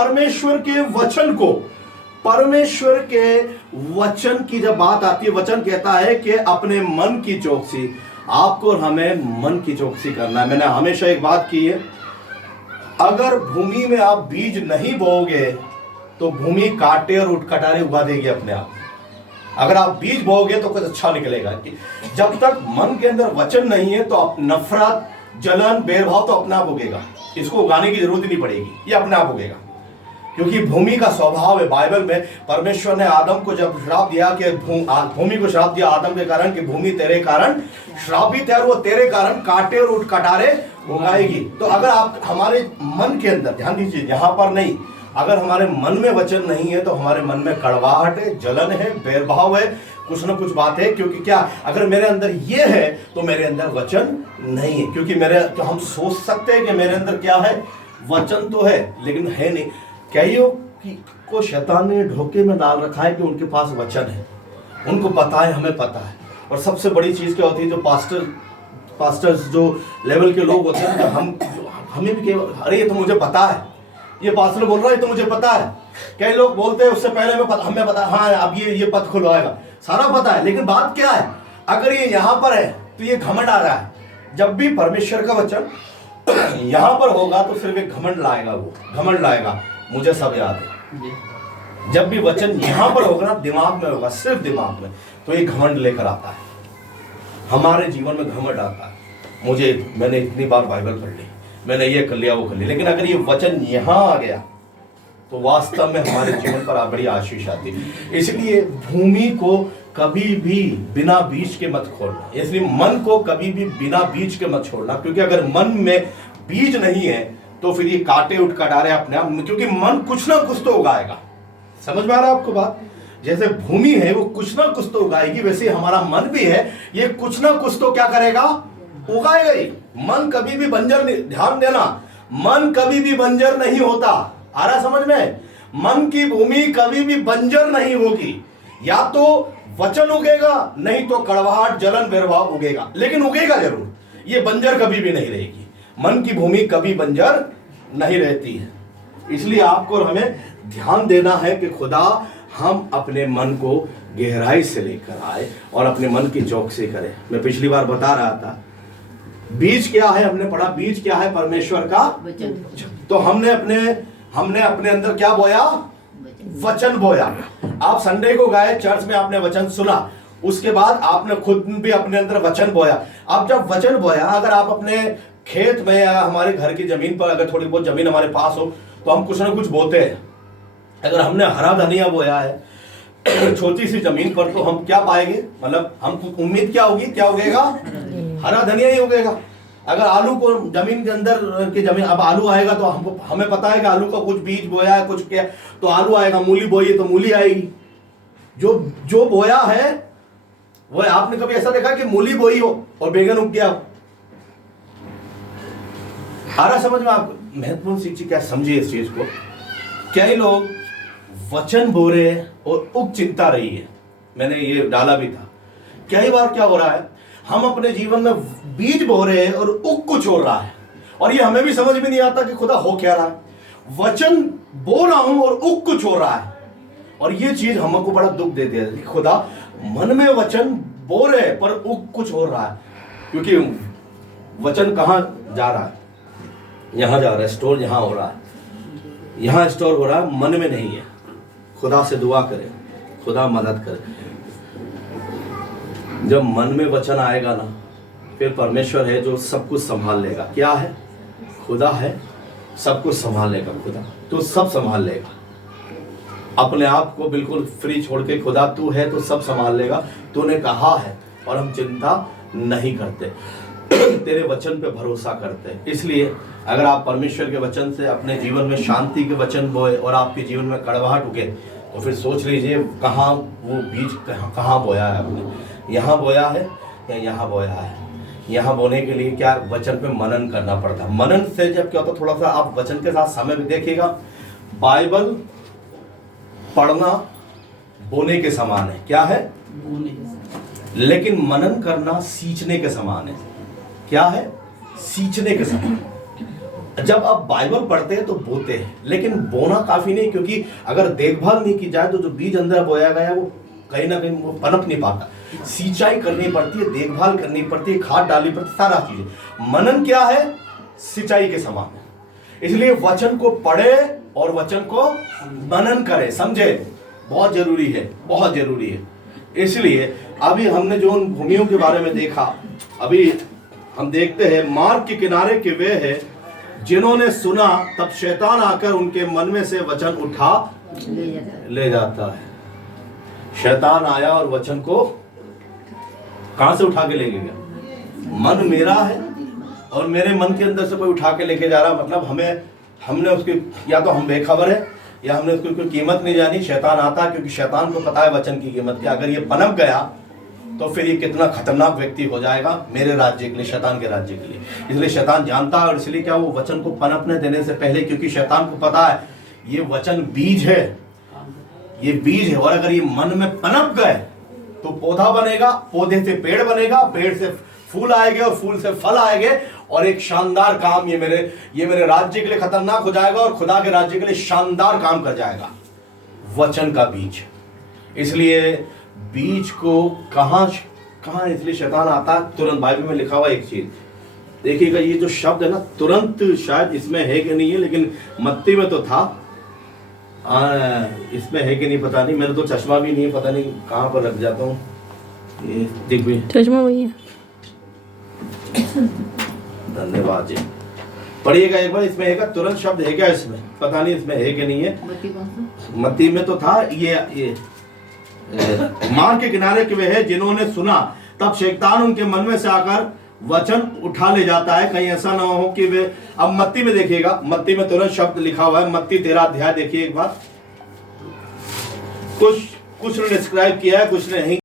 परमेश्वर के वचन को, परमेश्वर के वचन की जब बात आती है, वचन कहता है कि अपने मन की चौकसी, आपको और हमें मन की चौकसी करना है। मैंने हमेशा एक बात की है, अगर भूमि में आप बीज नहीं बोओगे तो भूमि कांटे और उटकटारे उगा देगी अपने आप। अगर आप बीज बोओगे तो कुछ अच्छा निकलेगा। जब तक मन के अंदर वचन नहीं है तो नफरत, जलन, भेदभाव तो अपने आप उगेगा। इसको उगाने की जरूरत ही नहीं पड़ेगी, ये अपने आप उगेगा। क्योंकि भूमि का स्वभाव है। बाइबल में परमेश्वर ने आदम को जब श्राप दिया कि भूमि को श्राप दिया आदम के कारण कि भूमि तेरे कारण श्रापित है और वो तेरे कारण कांटे और उटकटारे उगाएगी। तो अगर आप हमारे मन के अंदर, ध्यान दीजिए, यहां पर नहीं, अगर हमारे मन में वचन नहीं है तो हमारे मन में कड़वाहट है, जलन है, भेदभाव है, कुछ ना कुछ बात है। क्योंकि क्या, अगर मेरे अंदर ये है तो मेरे अंदर वचन नहीं है। क्योंकि मेरे, तो हम सोच सकते हैं कि मेरे अंदर क्या है, वचन तो है लेकिन है नहीं। कईयों को शैतान ने धोखे में डाल रखा है कि उनके पास वचन है, उनको पता है, हमें पता है। और सबसे बड़ी चीज क्या होती है, जो पास्टर्स जो लेवल के लोग होते हैं, तो हमें भी अरे ये तो मुझे पता है, ये पास्टर बोल रहा है तो मुझे पता है। कई लोग बोलते हैं उससे पहले हमें पता, हाँ अब ये पद खुलवाएगा, सारा पता है। लेकिन बात क्या है, अगर ये यहां पर है तो ये घमंड आ रहा है। जब भी परमेश्वर का वचन यहां पर होगा तो सिर्फ एक घमंड लाएगा, वो घमंड लाएगा। मुझे सब याद है, जब भी वचन यहां पर होगा ना, दिमाग में होगा, सिर्फ दिमाग में, तो ये घमंड लेकर आता है। हमारे जीवन में घमंड आता है, मैंने इतनी बार बाइबल पढ़ ली, मैंने ये कर लिया, वो कर लिया। लेकिन अगर ये वचन यहां आ गया तो वास्तव में हमारे जीवन पर बड़ी आशीष आती है। इसलिए भूमि को कभी भी बिना बीज के मत खोलना, इसलिए मन को कभी भी बिना बीज के मत छोड़ना। क्योंकि अगर मन में बीज नहीं है तो फिर ये कांटे उटकटारे अपने आप, क्योंकि मन कुछ ना कुछ तो उगाएगा। समझ में आ रहा है आपको बात? जैसे भूमि है वो कुछ ना कुछ तो उगाएगी, वैसे हमारा मन भी है, ये कुछ ना कुछ तो क्या करेगा, उगाएगा ही। मन कभी भी बंजर नहीं, ध्यान देना, मन कभी भी बंजर नहीं होता। आ रहा समझ में? मन की भूमि कभी भी बंजर नहीं होगी। या तो वचन उगेगा, नहीं तो कड़वाहट, जलन, भेदभाव उगेगा, लेकिन उगेगा जरूर। ये बंजर कभी भी नहीं रहेगी। मन की भूमि कभी बंजर नहीं रहती है। इसलिए आपको और हमें ध्यान देना है कि खुदा हम अपने मन को गहराई से लेकर आए और अपने मन की चौकसी करें। मैं पिछली बार बता रहा था, बीज क्या है, हमने पढ़ा, बीज क्या है, परमेश्वर का वचन। तो हमने अपने अंदर क्या बोया, वचन बोया। आप संडे को गए चर्च में, आपने वचन सुना, उसके बाद आपने खुद भी अपने अंदर वचन बोया। अब जब वचन बोया, अगर आप अपने खेत में या हमारे घर की जमीन पर, अगर थोड़ी बहुत जमीन हमारे पास हो तो हम कुछ ना कुछ बोते हैं। अगर हमने हरा धनिया बोया है छोटी सी जमीन पर, तो हम क्या पाएंगे, मतलब हम उम्मीद क्या होगी, क्या उगेगा, हरा धनिया ही उगेगा। अगर आलू को जमीन के अंदर की जमीन, अब आलू आएगा तो हमें पता है कि आलू का कुछ बीज बोया है, कुछ क्या, तो आलू आएगा। मूली बोई तो मूली आएगी। जो बोया है वो, आपने कभी ऐसा देखा कि मूली बोई हो और बैंगन उग गया? आ रहा समझ में? आप महत्वपूर्ण चीज क्या समझिए इस चीज को। कई लोग वचन बो रहे हैं और उग चिंता रही है। मैंने ये डाला भी था। कई बार क्या हो रहा है, हम अपने जीवन में बीज बो रहे हैं और उग कुछ हो रहा है, और ये हमें भी समझ में नहीं आता कि खुदा हो क्या रहा है। वचन बो रहा हूं और उग कुछ हो रहा है, और ये चीज हमको बड़ा दुख देती है। खुदा मन में वचन बो रहे पर उग कुछ हो रहा है। क्योंकि वचन कहां जा रहा है, यहां जा रहा है, स्टोर यहां हो रहा है, यहां स्टोर हो रहा है, मन में नहीं है। खुदा से दुआ करें, खुदा मदद करे। जब मन में वचन आएगा ना, फिर परमेश्वर है जो सब कुछ संभाल लेगा। क्या है? खुदा है, सब कुछ संभाल लेगा। खुदा तो सब संभाल लेगा। अपने आप को बिल्कुल फ्री छोड़ के, खुदा तू है तो सब संभाल लेगा, तूने कहा है, और हम चिंता नहीं करते, तेरे वचन पे भरोसा करते हैं। इसलिए अगर आप परमेश्वर के वचन से अपने जीवन में शांति के वचन बोए और आपके जीवन में कड़वाहट उगे, तो फिर सोच लीजिए कहाँ वो बीज कहाँ बोया है आपने। यहाँ बोया है या यहाँ बोया है? यहाँ बोने के लिए क्या, वचन पे मनन करना पड़ता है। मनन से जब क्या होता, थोड़ा सा आप वचन के साथ समय भी देखिएगा। बाइबल पढ़ना बोने के समान है। क्या है? लेकिन मनन करना सींचने के समान है। क्या है? सींचने के समान। जब आप बाइबल पढ़ते हैं तो बोते हैं, लेकिन बोना काफी नहीं, क्योंकि अगर देखभाल नहीं की जाए तो जो बीज अंदर बोया गया है वो कहीं ना कहीं वो पनप नहीं पाता। सिंचाई करनी पड़ती है, देखभाल करनी पड़ती है, खाद डालनी पड़ती है, सारा चीजें। मनन क्या है? सिंचाई के समान है। इसलिए वचन को पढ़े और वचन को मनन करे, समझे, बहुत जरूरी है, बहुत जरूरी है। इसलिए अभी हमने जो उन भूमियों के बारे में देखा, अभी हम देखते हैं मार्ग के किनारे के वे हैं जिन्होंने सुना, तब शैतान आकर उनके मन में से वचन उठा ले जाता है। शैतान आया और वचन को कहां से उठा के ले गया? मन मेरा है और मेरे मन के अंदर से कोई उठा के लेके जा रहा, मतलब हमने उसकी, या तो हम बेखबर है या हमने उसकी कोई कीमत नहीं जानी। शैतान आता है क्योंकि शैतान को पता है वचन की कीमत क्या। अगर ये पनप गया तो फिर ये कितना खतरनाक व्यक्ति हो जाएगा मेरे राज्य के लिए, शैतान के राज्य के लिए। इसलिए शैतान जानता है, और इसलिए क्या, वो वचन को पनपने देने से पहले, क्योंकि शैतान को पता है ये वचन बीज है, ये बीज है, और अगर ये मन में पनप गए तो पौधा बनेगा, पौधे से पेड़ बनेगा, पेड़ से फूल आएंगे और फूल से फल आएंगे, और एक शानदार काम ये मेरे राज्य के लिए खतरनाक हो जाएगा और खुदा के राज्य के लिए शानदार काम कर जाएगा। वचन का बीज। इसलिए बीज को कहां, इसलिए शैतान आता है तुरंत। बाइबल में लिखा हुआ एक चीज देखिएगा, ये जो शब्द है ना तुरंत, शायद इसमें है कि नहीं है, लेकिन मत्ती में तो था, इसमें है कि नहीं पता नहीं, मेरे तो चश्मा भी नहीं है, पता नहीं कहां पर रख जाता हूँ। ये देख भी चश्मा वही है। धन्यवाद जी। पढ़िएगा एक बार, इसमें है तुरंत शब्द है क्या इसमें, पता नहीं इसमें है कि नहीं है। मत्ती में तो था ये मार्ग के किनारे के वे है जिन्होंने सुना, तब शैतान उनके मन में से आकर वचन उठा ले जाता है। कहीं ऐसा ना हो कि वे, अब मत्ती में देखिएगा, मत्ती में तुरंत शब्द लिखा हुआ है, मत्ती 13 अध्याय देखिए एक बार। कुछ ने डिस्क्राइब किया है, कुछ ने नहीं।